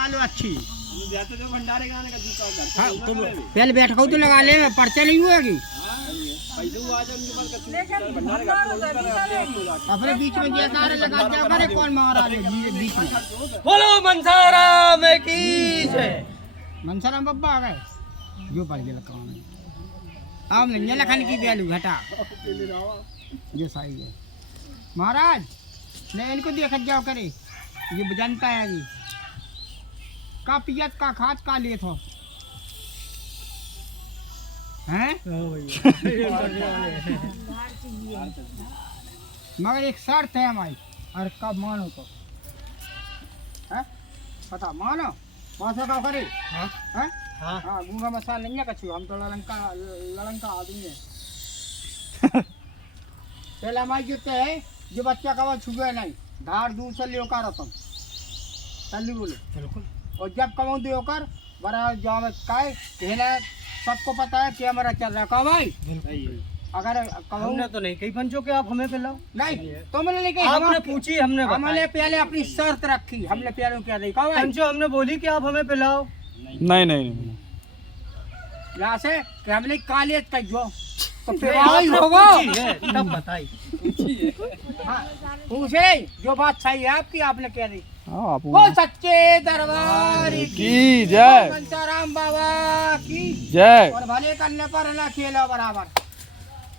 लगा लो अच्छी। जाते तो भंडारे गाने का जूता हाँ, तो पहले बैठ तो लगा ले, पर्चा नहीं हुआ कि अपने बीच में जयकार लगा दिया करे, कौन महाराज बीच में। बोलो मनसाराम की जय। मनसाराम बब्बा आ गए जो पढ़ के लगा अब नहीं लखन की वैल्यू घटा जो सही है महाराज ने इनको देखा जाओ करे, ये जानता है अभी का पियत का खाद का ले थो हैं मगर एक शर्त है हमारी, और कब मानो तो है पता मानो मासा का करे हाँ हाँ गूंगा मसाला नहीं है कछु, हम तो लड़का आदमी है। पहले हमारी जूते है जो बच्चा का छुए नहीं धार दूर से ले कर तुम चल बोलो बिल्कुल, और जब कमाऊ दे कर बड़ा जाओ कहना सबको पता है कि हमारा चल रहा है भाई। अगर हमने तो नहीं कही पंचों के आप हमें पिलाओ नहीं तो मैंने नहीं कही, आपने पूछी हमने पहले अपनी शर्त रखी, हमने प्यारे क्या नहीं कहा पंचो, हमने बोली कि आप हमें पिलाओ। नहीं यहाँ से कि हमने काले तक जो तो होगा तब बताई पूछे जो बात सही है आपकी, आपने क्या दी आप वो सच्चे दरबार की जय, मनसाराम बाबा की जय। और भले करने पर ना खेलो बराबर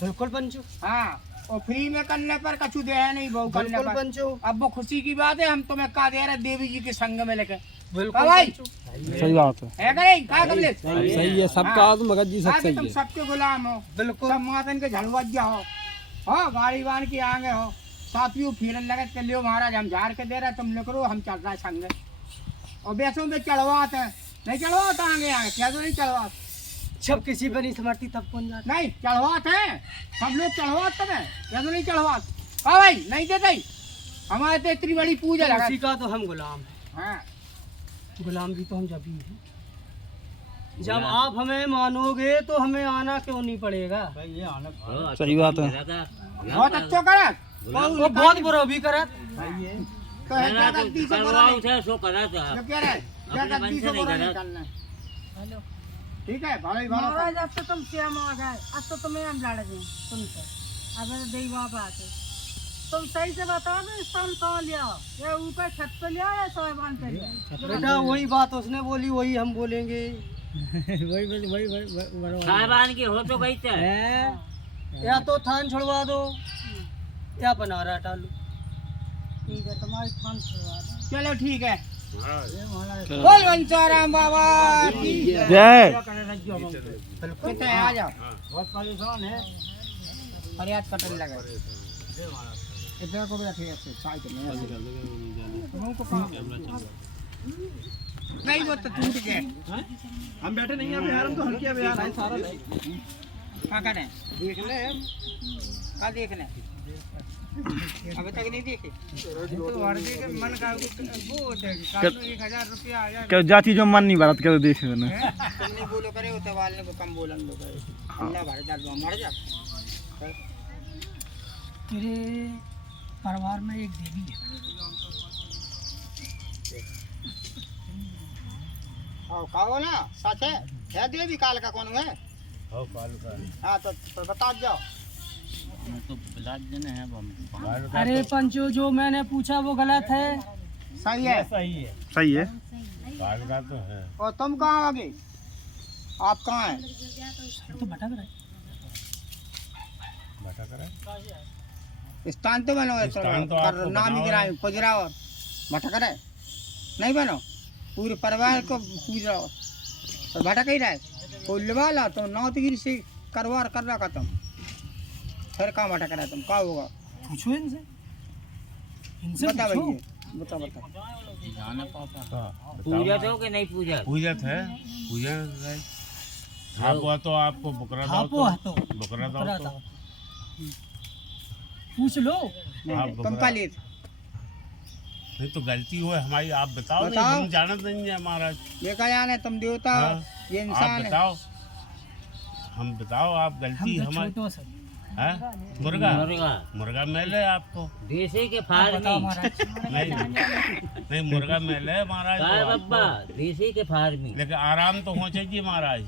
बिल्कुल पंचो। हाँ और फ्री में करने पर कछु दे है नहीं बहु करने पर पंचो। अब वो खुशी की बात है, हम तुम्हें कहा दे रहे देवी जी के संग में लेके बिल्कुल भाई सही बात है सही है सबका तो मगज जी सब सही तुम है। सबके गुलाम हो बिल्कुल, सब मातन के झलवज्जा हो हाँ गाड़ी वान की आगे हो साथियों फिर लगे कर लियो महाराज हम झाड़ के दे रहे तुम लिख रो हम चल रहा है संग और बेसों में चढ़वात है नहीं चढ़वात आगे आगे क्या तो नहीं चढ़वात जब किसी पर नहीं समर्थी तब कौन जाता नहीं चढ़वात है सब लोग चढ़वात तब है क्या तो नहीं चढ़वात हाँ भाई नहीं देते हमारे तो इतनी बड़ी पूजा लगा उसी का तो हम गुलाम है। हाँ गुलाम भी तो हम जब ही हैं, जब आप हमें मानोगे तो हमें आना क्यों नहीं पड़ेगा। सही बात है। बहुत अच्छा करत वो बहुत बुरा भी करत तो है क्या गलती से बुरा नहीं जो कह रहे क्या गलती से बुरा नहीं करना है। ठीक है भाई महाराज अब तो तुम श्याम आ गए, अब तो तुम्हें हम लड़ गए तुमसे, अब देवी बाबा आते तुम सही से बताओ ना स्थान कहाँ लिया, या ऊपर छत पे लिया या साहिबान पे लिया। बेटा वही बात उसने बोली वही हम बोलेंगे साहिबान की हो तो गई है, या तो थान छुड़वा दो या बनारा हटा लो। ठीक है तुम्हारी थान छुड़वा दो। चलो ठीक है बोल मनसाराम बाबा की जय। कितने आ जाओ बहुत परेशान है फरियाद कटन लगे इधर को बैठे ऐसे साइड में तुमको काम नहीं वो तो टूट गए हम बैठे नहीं हैं बिहार, हम तो हल्के बिहार है सारा क्या करें देख ले क्या देखना अभी तक नहीं देखे तो वर्दी के मन का वो होता है 1000 रुपया आ जाए क्या जाति जो मन नहीं भरत कर देख ना तुम नहीं बोलो करे होते वाले को कम बोलन लो करे अल्लाह भर जा मर जा। तेरे परिवार में एक देवी है, कहो ना सच है देवी काल का कौन है हाँ तो बता जाओ तो बिलाज देने हैं हम। अरे पंचो जो मैंने पूछा वो गलत है। सही है सही है। तो है। और तुम कहाँ आगे आप कहाँ हैं तो भटक रहे स्थान तो बनो नाम ही गिराए पुजरा और भटक रहे नहीं बनो पूरे परिवार को पूज रहा हो तो भटक ही रहे कोई लिवा ला तो नौतगिरी से करवार कर रहा तुम फिर कहाँ भटक रहे तुम क्या होगा पूछो इनसे बता भैया बता जाना पापा पूजा तो कि नहीं पूजा पूजत है पूजा है। आप हुआ तो आपको बकरा दाओ आपो तो बकरा दाओ तो पूछ लो तुम का लिए नहीं तो गलती हुई हमारी, आप बताओ नहीं, बताओ। हम जानत नहीं है महाराज। देखा जाने तुम देवता हो हाँ, ये आप इंसान है बताओ हम बताओ आप हम गलती तो हमारी छोटो से हाँ मुर्गा मुर्गा मुर्गा मिल है आपको देसी के फार्मी नहीं नहीं मुर्गा मिल है महाराज काय को बब्बा देसी के फार्मी लेकिन आराम तो हो चाहिए महाराज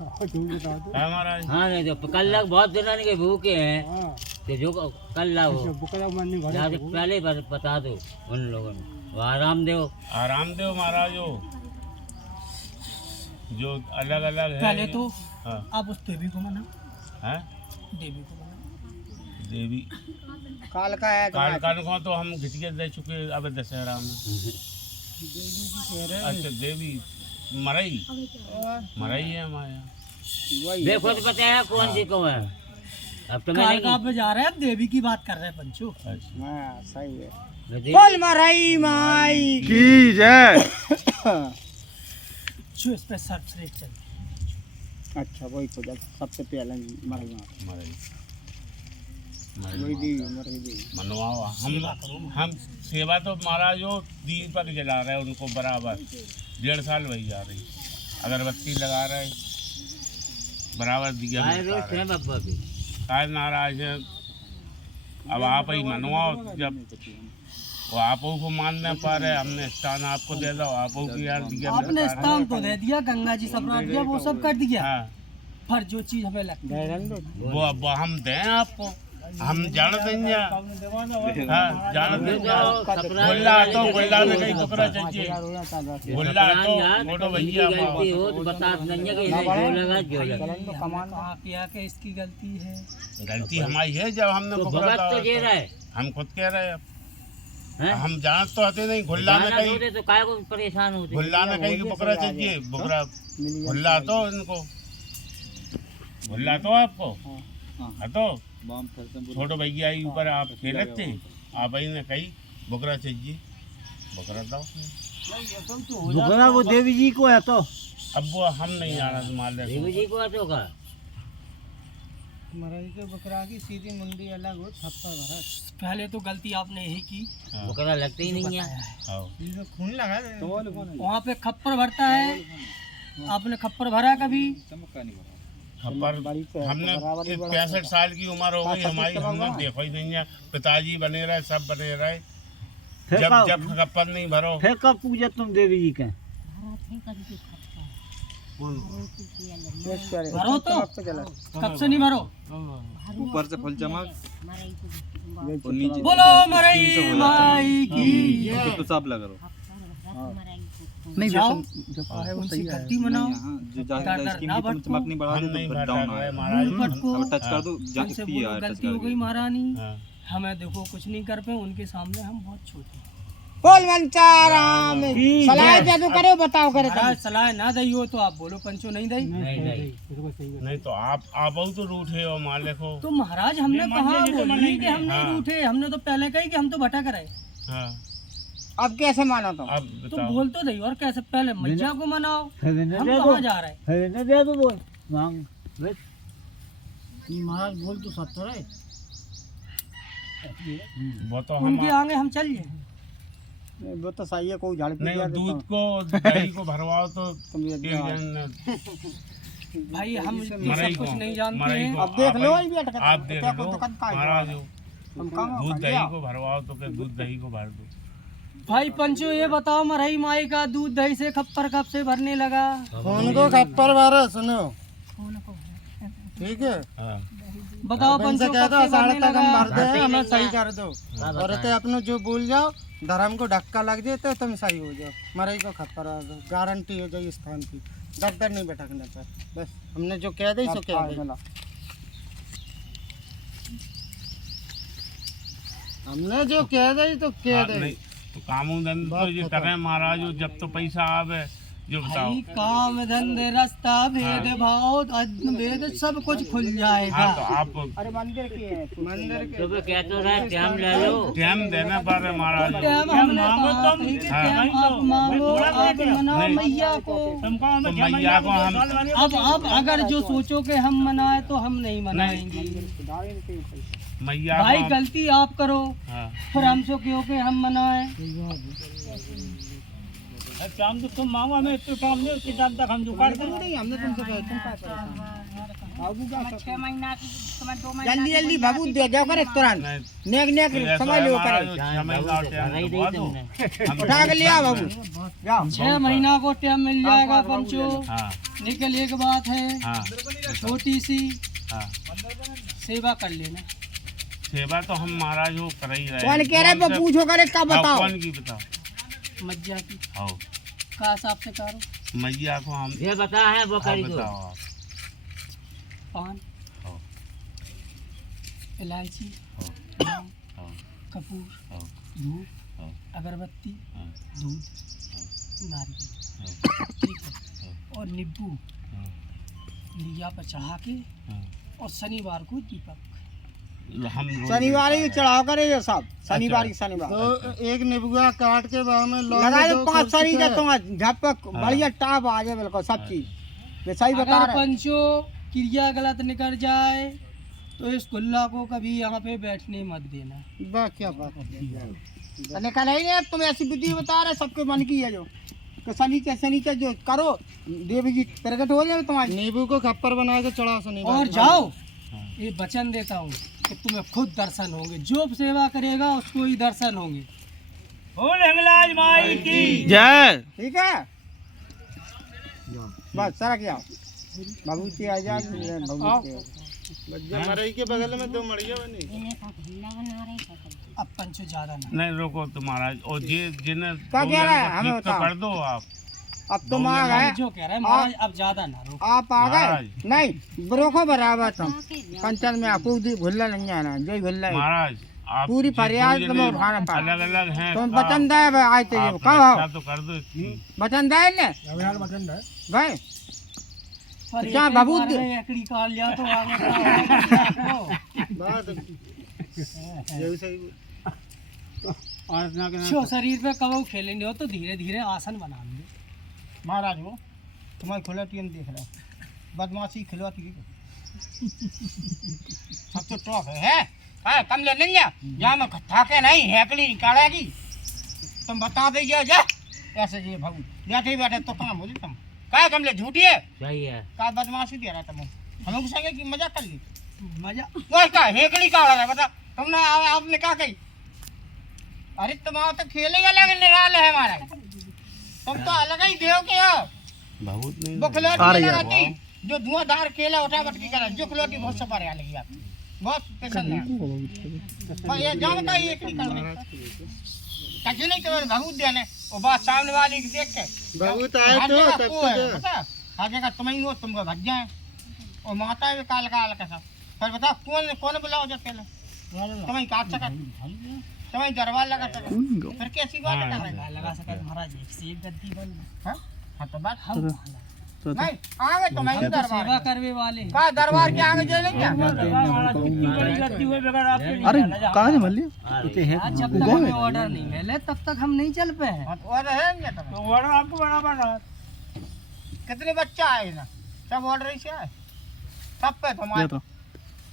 है महाराज हाँ नहीं तो कल लग बहुत दिनों के भूखे हैं तो जो कल ला हो यहाँ से पहले बता दो उन लोगों को वो आराम दो महाराज हो जो अलग अलग है पहले तो हाँ आप उस देवी को मना हैं देवी को मना देवी काल का है काल काल को तो हम घिटिया दे चुके अब दशहरा में अच्छा देवी मरई है हमारे यहाँ देखो तो बताया कौन सी कौन है अब तो काल का मैंने पे जा रहे हैं, अब देवी की बात कर रहे हैं पंचू। अच्छा हाँ सही है नहीं बोल मरई माई की जय। जो इस पे सर्वश्रेष्ठ चल अच्छा वही तो जब सबसे पहले मरई मरई वही दी मरई दी मनवाओ हम सेवा तो महाराज हो दीपक जला रहे हैं उनको बराबर 1.5 साल वही जा रही अगरबत्ती लगा रहे बराबर दिया काय रोज है बब्बा भी काय नाराज है अब आप ही मनवाओ जब वो आप को मान नहीं पा रहे हमने स्थान आपको दे दो आप की यार दिया आपने स्थान तो दे दिया, गंगा जी सब रात दिया, वो सब कर दिया, हाँ पर जो चीज हमें लगती है वो हम दें आपको हम जान देंगे हाँ जान देंगे गुल्ला तो गुल्ला में कहीं टुकड़ा चाहिए गुल्ला तो फोटो भैया गलती हो तो बता नहीं कि इन्हें जो लगा जो लगा कहाँ किया कि इसकी गलती है। गलती हमारी है जब हमने तो पकड़ा भगत तो था, जे रहा है हम खुद कह रहे हैं हैं? हम जान तो आते नहीं गुल्ला में जाना कहीं होते तो काय को परेशान होते गुल्ला में कहीं बकरा चाहिए बकरा गुल्ला तो इनको गुल्ला तो आपको हाँ तो छोटो भैया ही ऊपर आप खेले थे आप ही ने कही बकरा चाहिए बकरा दो बकरा वो देवी जी को है तो अब वो हम नहीं जाना मान ले देवी जी को आते होगा मरई के बकरा की सीधी मुंडी अलग हो थप्पड़ भरा पहले तो गलती आपने यही की, बकरा लगते ही नहीं है हाँ ये खून लगा दे वहाँ पे खप्पर भरता है, आपने खप्पर भरा कभी? पर हमने 65 साल की उम्र हो गई हमारी हमने देखो ही नहीं है पिताजी बने रहे सब बने रहे जब कप्पन नहीं भरो फिर कब पूजा तुम देवी जी के भरो तो कब से नहीं भरो? ऊपर से फल चमक बोलो मरई माई की तो सब लग रहा नहीं जाओ उनसे गलती मनाओ, जो ना भटको, चमक नहीं बढ़ा हम दे नहीं तो भर डाउन रहे आए महाराज भटको, अब टच कर दो उनसे बोलो गलती हो गई महारानी, हाँ। हमें देखो कुछ नहीं कर पे, उनके सामने हम बहुत छोटे हैं। बोल मंचाराम सलाह दे दो करे बताओ करे महाराज सलाह ना दई हो तो आप बोलो पंचो नहीं दई। नहीं तो आप तो रूठे हो मालिक हो तो महाराज हमने कहा बोली कि हम नहीं रूठे, हमने तो पहले कही कि हम तो भटक रहे, हाँ अब कैसे मानो तुम अब तो बताओ बोल तो दई और कैसे पहले मैया को मनाओ, हम कहाँ जा रहे हैं? महाराज बोल तो सब तो रहे, वो तो हम उनके आगे हम चल जाए। वो तो सही है कोई झाड़ पी नहीं दूध को दही को भरवाओ तो एक जन भाई हम ये मरई सब कुछ को नहीं जानते मरई हैं। को अब देख लो ये बैठ आप देख लो महाराज हो हम कहाँ दूध दही को भरवाओ तो क्या दूध दही को भर दो भाई पंचो ये बताओ मरई माई का दूध दही से खप्पर कब से भरने लगा? उनको खप्पर भरा सुनो ठीक है हाँ बताओ पंचो कब से भरने लगा? हमें सही कर दो और तो अपने जो बोल जाओ धर्म को धक्का लग जाए तो तुम सही हो जाओ, मरई को खप्पर भरा दो, गारंटी हो जाए स्थान की, दफ्तर नहीं बैठकने पर, बस हमने जो कह दी सो कह दी, हमने जो कह दी तो कह आप दी। नहीं तो कामू धन तो ये करें महाराज हो जब तो पैसा आवे जो बताओ भाई काम धंधे रास्ता भेद भाव अद्न भेद सब कुछ खुल जाएगा। हाँ तो आप अरे मंदिर की है मंदिर के तो क्या तो रहा टाइम ले लो टाइम देना पड़ रहा महाराज टाइम हमने कहा ठीक है, टाइम आप मांगो, आप मनाओ मैया को। तो मैया को हम अब अगर जो सोचो कि हम मनाए तो हम नहीं मनाएंगे। मैया भाई को गलती आप करो हाँ फिर हमसे क्यों कि हम मनाए? काम तो तुम मांगो, हमें तो काम नहीं उसके टाइम तक हम जुगाड़ नहीं हमने तुमसे कहा तुम क्या परेशान बाबू का तुम्हें 6 महीना की तुम्हें 2 महीना जल्दी जल्दी बाबू दे जाओ करे तुरंत नेक नेक समझ लो करे उठा के लिया बाबू जाओ 6 महीना को टाइम मिल जाएगा पंचो। हाँ लेकिन एक बात है, हाँ छोटी सी हाँ सेवा कर लेना। सेवा तो हम महाराज वो कर ही रहे कौन कह रहे वो पूछो करे कब बताओ कौन की बताओ मज्जा की आओ का हिसाब से करो। मैया को हम ये बता है वो आप करी दो। बताओ आप पान, हाँ। इलायची, हाँ। कपूर, हाँ। धूप, हाँ। अगरबत्ती, हाँ। दूध, नारियल, ठीक है, और नींबू लिया पर चढ़ा के और शनिवार को दीपक। हम रोज शनिवार ही चढ़ाओ करे ये सब शनिवार की शनिवार तो एक निबुआ काट के बाद में लगा दो 5 शनि का तुम झपक बढ़िया टाप आ जाए बिल्कुल सब चीज ये सही बता अगर रहे पंचो क्रिया गलत निकल जाए तो इस गुल्ला को कभी यहाँ पे बैठने मत देना। क्या बात है निकल ही नहीं अब तुम ऐसी बुद्धि बता रहे सबके मन की है जो कि शनि के जो करो देवी जी प्रकट हो जाए तुम्हारी नींबू को खप्पर बना के चढ़ा शनिवार और जाओ। ये वचन देता हूँ कि तुम्हें खुद दर्शन होंगे, जो सेवा करेगा उसको ही दर्शन होंगे। बोल हिंगलाज माई की जय। ठीक है बस सारा क्या बाबू की आजाद मरई के बगल में 2 मड़िया बनी। अब पंचो ज्यादा ना नहीं रोको तो महाराज और ये जिन्हें क्या कह रहा है हमें ठीक तो बताओ कर दो आप अब तुम आ गए जो कह रहे हैं महाराज अब ज्यादा ना रोको। आप आ गए नहीं रोको बराबर तुम कंचन में आपको भुल्ला नहीं आना जो भुल्ला है महाराज आप पूरी फरियाद तुम्हें उठाना पड़ा अलग अलग हैं तुम वचन दे आए थे आप कब आओ रक्षा तो कर दो इतनी वचन दे ने भाई पर क्या एक बाबू बार दे- में एकड़ी काट लिया तो आगे जो शरीर पे कब खेलेंगे हो तो धीरे धीरे आसन बना लेंगे। महाराज वो तुम्हारी खुला टीम देख रहा बदमाशी खिलवाती सब तो टॉप है कम ले नहीं यहाँ में थाके नहीं हैकड़ी निकालेगी तुम बता दीजिए जा ऐसे जी भाऊ बैठे बैठे तो काम हो जी तुम काय कम ले झूठी है सही है। का बदमाशी दे रहा तुम हमें कुछ संगे की मजाक कर ली मजा वो का हेकड़ी का रहा है बता तुमने आपने क्या कही अरे तुम्हारा तो खेले अलग निराल है हमारा तुम तो अलग ही देव के हो बहुत नहीं बुखलोटी लगाती जो धुआंधार केला उठा बटकी करा जो खलोटी बहुत सफर आ लगी आप बहुत पसंद है पर ये जान का एक निकल रहा कहीं नहीं तो बहुत देने वो बात सामने वाले की देख के बहुत आए तो तब पता आगे का तुम्हें हो तुमको भज जाए और माता भी काल काल का सब पर बता कौन कौन बुलाओ जब पहले तुम्हें काट सका तुम्हें दरबार लगा सका फिर कैसी बात कर रहे लगा सके महाराज एक से एक गद्दी बन। हाँ तो बात हम नहीं आगे तो मैं दरबार सेवा करवे वाले हैं। का दरबार के आगे जो नहीं क्या अरे कहाँ है मल्ली जब तक हमें ऑर्डर नहीं मिले तब तक हम नहीं चल पे हैं। ऑर्डर है क्या तो ऑर्डर आपको बराबर है कितने बच्चा आए ना सब ऑर्डर से आए सब पे तुम्हारे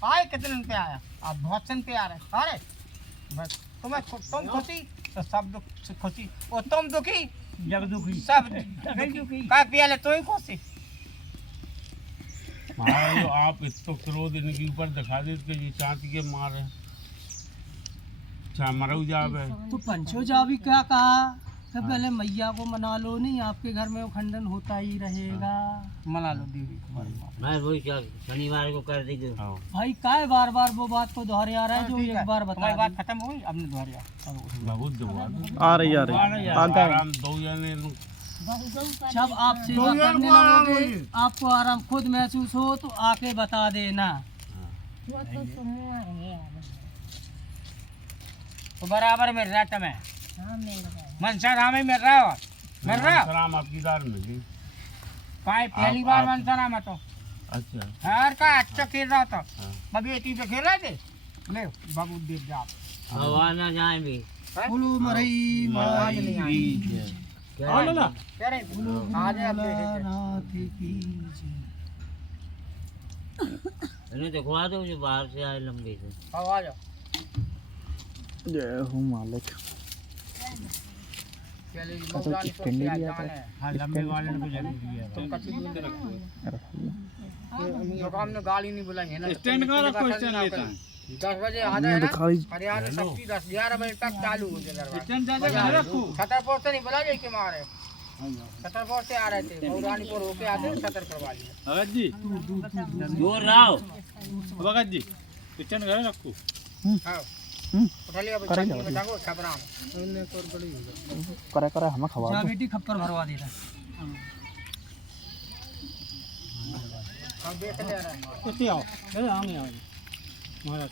आए कितने पे आया आप बहुत सन पे आ रहे अरे बस तुम्हें तुम खुशी तो सब दुख खुशी और तुम दुखी जब दुखी सब दुखी का पिया ले तो ही खुशी महाराज आप इतना क्रोध इनके ऊपर दिखा दे कि ये चांदी के मार है मरऊ जावे तो पंचो जा भी क्या कहा कि पहले मैया को मना लो, नहीं आपके घर में वो खंडन होता ही रहेगा। मना लो देवी को मैं वही क्या शनिवार को कर देंगे। भाई काय बार बार वो बात को दोहरे आ रहा है जो एक बार बता बात खत्म हो गई अब ने दोहराया बहुत दुआ आ रही आराम दो जने जब आप सेवा करने लगोगे आपको आराम खुद महसूस हो तो आके बता देना। तो बराबर मिल रहा तुम्हें मनसा राम ही मिल रहा हो मिल रहा राम आपकी दार मिली पाए पहली बार मनसा राम तो अच्छा हर का अच्छा खेल रहा था बबी एटी पे खेल रहे थे ले बाबू देख जा भगवान ना जाए भी बोलो मरई आज नहीं आई क्या कह रहे आज आप इन्हें दिखवा दो जो बाहर से आए लंबे से। आ जाओ जय हो मालिक। चलिए स्टैंड भी आता है। हाँ लंबे वाले को जरूर दिया तुम कच्ची दूध रखो दुकान में गाड़ी नहीं बुलाई है ना स्टैंड का रखो स्टैंड लेता है 10 बजे आ जाए ना दिखाई हरियाणा शक्ति 10-11 बजे तक चालू हो जाए स्टैंड ज्यादा घर रखो छतरपुर से नहीं बुला जाए के मारे छतरपुर से आ रहे थे मौरानीपुर होके आते छतरपुर वाली भगत जी जोर रहो भगत जी स्टैंड घर रखो हां उठा लिया करे बच्चा में जाओ छपरा उन्ने कोर बड़ी हो गई करे करे हमें खवा जा दो बेटी खप्पर भरवा देता हम देख ले रहा है आओ आगे आओ महाराज